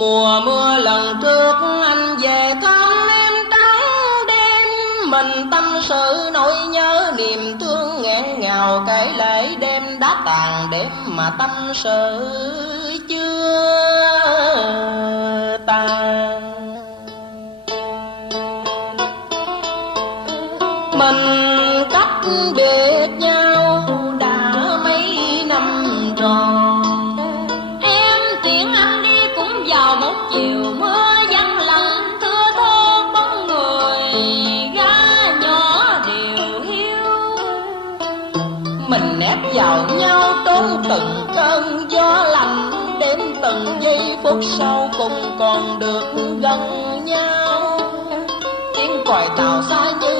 Mùa mưa lần trước anh về thăm em trắng đêm, mình tâm sự nỗi nhớ niềm thương nghẹn ngào, kể lệ đêm đã tàn đêm mà tâm sự chưa tàn. Mình cách biệt nhau đã mấy năm tròn, Em tiễn anh đi cũng vào một chiều mưa vắng lạnh, thưa thốt bóng người gái nhỏ điều hiu. mình ép vào nhau trốn từng cơn gió lạnh, đến từng giây phút sau cùng còn được gần nhau. Tiếng còi tàu xa như